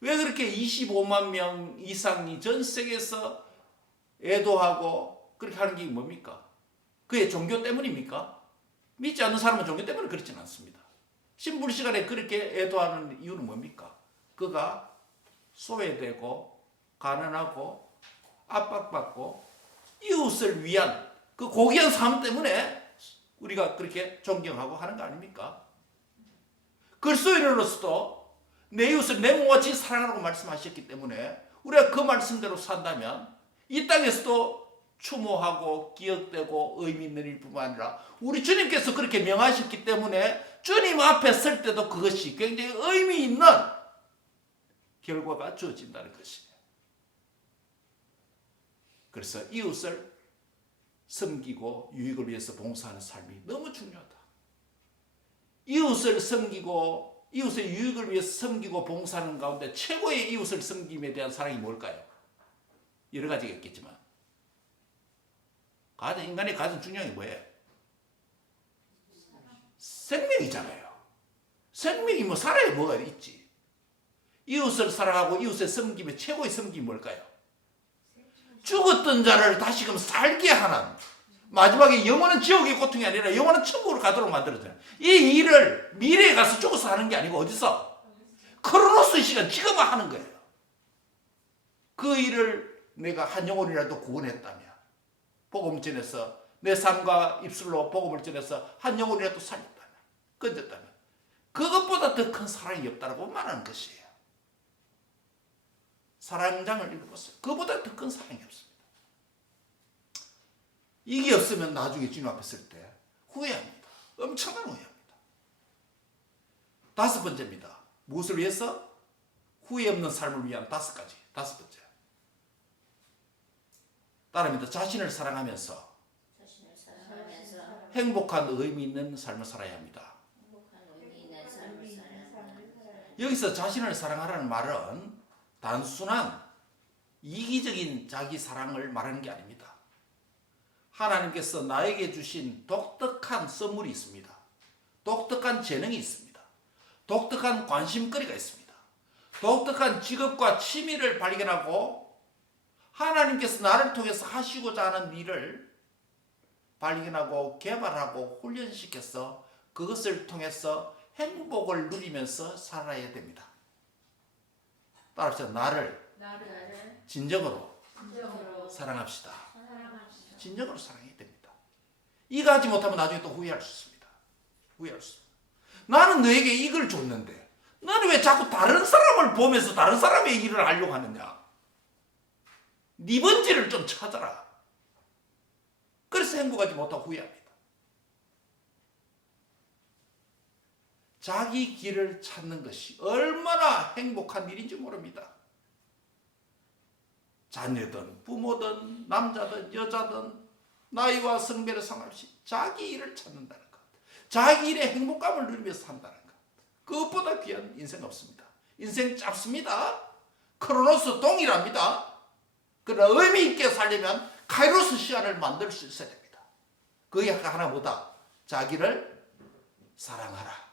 왜 그렇게 25만 명 이상이 전 세계에서 애도하고 그렇게 하는 게 뭡니까? 그의 종교 때문입니까? 믿지 않는 사람은 종교 때문에 그렇지는 않습니다. 신불 시간에 그렇게 애도하는 이유는 뭡니까? 그가 소외되고 가난하고 압박받고 이웃을 위한 그 고귀한 삶 때문에 우리가 그렇게 존경하고 하는 거 아닙니까? 그리스도인으로서도 내 이웃을 내 몸같이 사랑하라고 말씀하셨기 때문에 우리가 그 말씀대로 산다면 이 땅에서도 추모하고 기억되고 의미 있는 일뿐만 아니라 우리 주님께서 그렇게 명하셨기 때문에 주님 앞에 설 때도 그것이 굉장히 의미 있는 결과가 주어진다는 것이에요. 그래서 이웃을 섬기고 유익을 위해서 봉사하는 삶이 너무 중요하다. 이웃을 섬기고 이웃의 유익을 위해서 섬기고 봉사하는 가운데 최고의 이웃을 섬김에 대한 사랑이 뭘까요? 여러 가지가 있겠지만 인간의 가장 중요한 게 뭐예요? 생명이잖아요. 생명이 뭐 살아야 뭐가 있지. 이웃을 사랑하고 이웃의 섬김의 최고의 섬김이 뭘까요? 죽었던 자를 다시금 살게 하는, 마지막에 영원한 지옥의 고통이 아니라 영원한 천국으로 가도록 만들어줘요. 이 일을 미래에 가서 죽어서 하는 게 아니고 어디서? 크로노스 시간 지금 하는 거예요. 그 일을 내가 한 영혼이라도 구원했다면, 복음을 전해서 내 삶과 입술로 복음을 전해서 한 영혼이라도 살렸다면, 건졌다면 그것보다 더 큰 사랑이 없다고 말하는 것이에요. 사랑장을 읽어보세요. 그보다 더 큰 사랑이 없습니다. 이게 없으면 나중에 주님 앞에 설 때 후회합니다. 엄청난 후회합니다. 다섯 번째입니다. 무엇을 위해서? 후회 없는 삶을 위한 다섯 번째. 따라합니다. 자신을 사랑하면서 행복한 의미 있는 삶을 살아야 합니다. 여기서 자신을 사랑하라는 말은 단순한 이기적인 자기 사랑을 말하는 게 아닙니다. 하나님께서 나에게 주신 독특한 선물이 있습니다. 독특한 재능이 있습니다. 독특한 관심거리가 있습니다. 독특한 직업과 취미를 발견하고 하나님께서 나를 통해서 하시고자 하는 일을 발견하고 개발하고 훈련시켜서 그것을 통해서 행복을 누리면서 살아야 됩니다. 따라서 나를 진정으로 사랑합시다. 진정으로 사랑해야 됩니다. 이거 하지 못하면 나중에 또 후회할 수 있습니다. 후회할 수 있습니다. 나는 너에게 이걸 줬는데 너는 왜 자꾸 다른 사람을 보면서 다른 사람의 일을 하려고 하느냐? 네 번지를 좀 찾아라. 그래서 행복하지 못하고 후회합니다. 자기 길을 찾는 것이 얼마나 행복한 일인지 모릅니다. 자녀든 부모든 남자든 여자든 나이와 성별에 상관없이 자기 일을 찾는다는 것, 자기 일의 행복감을 누리면서 산다는 것, 그것보다 귀한 인생 없습니다. 인생 짧습니다. 크로노스 동일합니다. 그러나 의미 있게 살려면 카이로스 시간을 만들 수 있어야 됩니다. 그게 하나보다 자기를 사랑하라.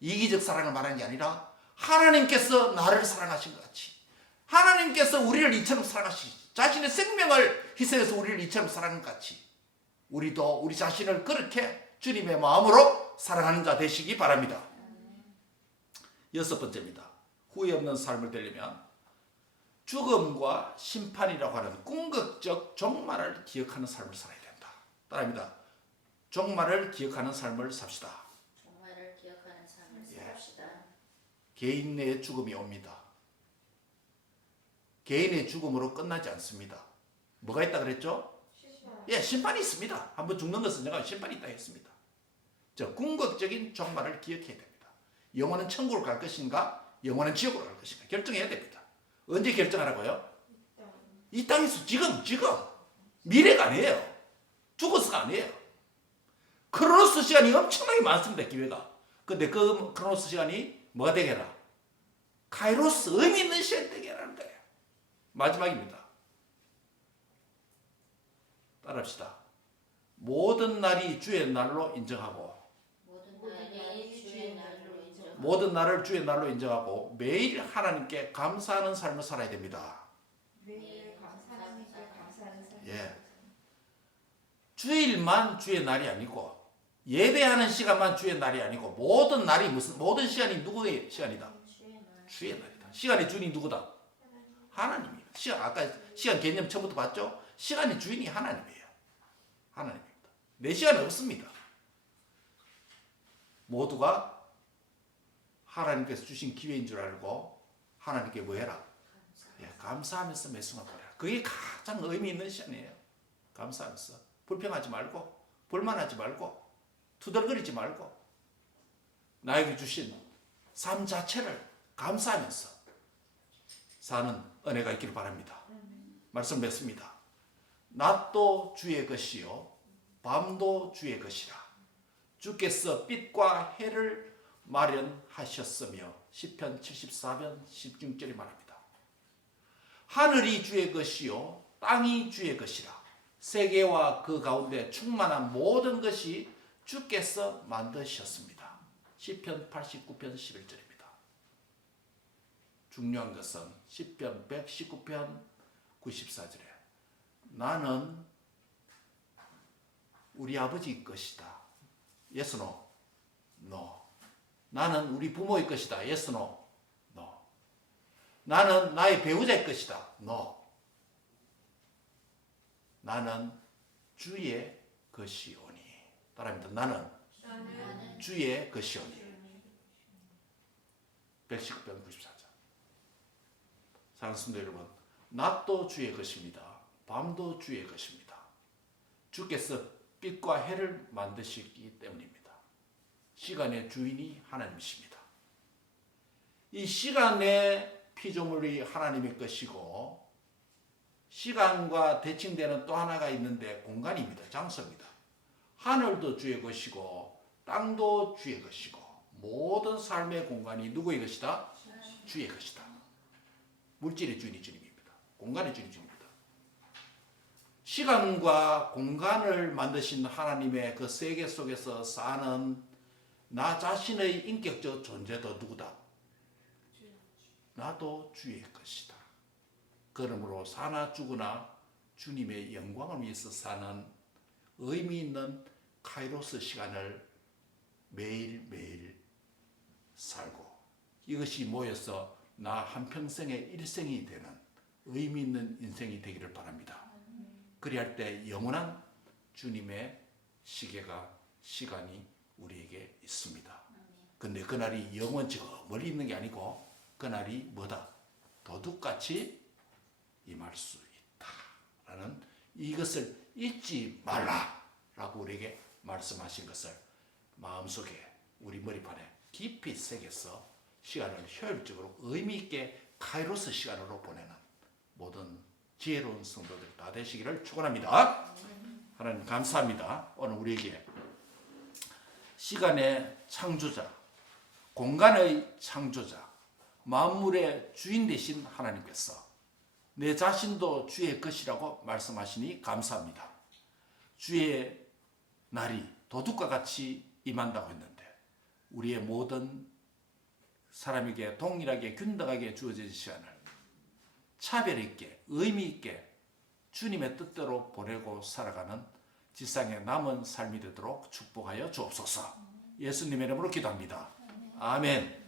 이기적 사랑을 말하는 게 아니라 하나님께서 나를 사랑하신 것 같이, 하나님께서 우리를 이처럼 사랑하시지, 자신의 생명을 희생해서 우리를 이처럼 사랑한 것 같이 우리도 우리 자신을 그렇게 주님의 마음으로 사랑하는 자 되시기 바랍니다. 여섯 번째입니다. 후회 없는 삶을 되려면 죽음과 심판이라고 하는 궁극적 종말을 기억하는 삶을 살아야 된다. 따라합니다. 종말을 기억하는 삶을 삽시다. 종말을 기억하는 삶을 삽시다. 개인 내 죽음이 옵니다. 개인의 죽음으로 끝나지 않습니다. 뭐가 있다 그랬죠? 심판이 있습니다. 한번 죽는 것은 제가 심판이 있다 했습니다. 궁극적인 종말을 기억해야 됩니다. 영혼은 천국으로 갈 것인가, 영혼은 지옥으로 갈 것인가 결정해야 됩니다. 언제 결정하라고요? 이 땅에서 지금 미래가 아니에요. 죽어서가 아니에요. 크로노스 시간이 엄청나게 많습니다. 기회가. 근데 그 크로노스 시간이 뭐가 되게 해라? 카이로스, 의미 있는 시간 되게 하라는 거예요. 마지막입니다. 따라합시다. 모든 날이 주의 날로 인정하고, 모든 날을 주의 날로 인정하고 매일 하나님께 감사하는 삶을 살아야 됩니다. 매일 하나님께 감사하는 삶. 주일만 주의 날이 아니고, 예배하는 시간만 주의 날이 아니고, 모든 날이 모든 시간이 누구의 시간이다? 주의 날이다. 시간의 주인이 누구다? 하나님입니다. 아까 시간 개념 처음부터 봤죠? 시간의 주인이 하나님이에요. 하나님입니다. 내 시간은 없습니다. 모두가 하나님께서 주신 기회인 줄 알고 하나님께 뭐 해라? 감사하면서 매 순간 보내라. 그게 가장 의미 있는 시간이에요. 감사하면서 불평하지 말고, 불만하지 말고, 투덜거리지 말고, 나에게 주신 삶 자체를 감사하면서 사는 은혜가 있기를 바랍니다. 말씀 맺습니다. 낮도 주의 것이요 밤도 주의 것이라. 주께서 빛과 해를 마련하셨으며. 시편 74편 16절이 말합니다. 하늘이 주의 것이요 땅이 주의 것이라. 세계와 그 가운데 충만한 모든 것이 주께서 만드셨습니다. 시편 89편 11절입니다. 중요한 것은 시편 119편 94절에 나는 우리 아버지 것이다. Yes, no? No. 나는 우리 부모의 것이다. Yes, no? No. 나는 나의 배우자의 것이다. No. 나는 주의 것이오니. 따라합니다. 나는 주의 것이오니. 119편 94절. 사랑하는 성도 여러분, 낮도 주의 것입니다. 밤도 주의 것입니다. 주께서 빛과 해를 만드시기 때문입니다. 시간의 주인이 하나님이십니다. 이 시간의 피조물이 하나님의 것이고, 시간과 대칭되는 또 하나가 있는데 공간입니다. 장소입니다. 하늘도 주의 것이고 땅도 주의 것이고 모든 삶의 공간이 누구의 것이다? 주의 것이다. 물질의 주인이 주님입니다. 공간의 주인이 주님입니다. 시간과 공간을 만드신 하나님의 그 세계 속에서 사는 나 자신의 인격적 존재도 누구다? 나도 주의 것이다. 그러므로 사나 죽으나 주님의 영광을 위해서 사는 의미 있는 카이로스 시간을 매일매일 살고 이것이 모여서 나 한평생의 일생이 되는 의미 있는 인생이 되기를 바랍니다. 그리할 때 영원한 주님의 시간이 우리에게 있습니다. 근데 그날이 영원 저 멀리 있는 게 아니고 그날이 뭐다? 도둑같이 임할 수 있다라는 이것을 잊지 말라라고 우리에게 말씀하신 것을 마음속에 우리 머리판에 깊이 새겨서 시간을 효율적으로 의미 있게 카이로스 시간으로 보내는 모든 지혜로운 성도들 다 되시기를 축원합니다. 하나님 감사합니다. 오늘 우리에게 시간의 창조자, 공간의 창조자, 만물의 주인 되신 하나님께서 내 자신도 주의 것이라고 말씀하시니 감사합니다. 주의 날이 도둑과 같이 임한다고 했는데 우리의 모든 사람에게 동일하게 균등하게 주어진 시간을 차별 있게 의미 있게 주님의 뜻대로 보내고 살아가는 지상의 남은 삶이 되도록 축복하여 주옵소서. 예수님의 이름으로 기도합니다. 아멘.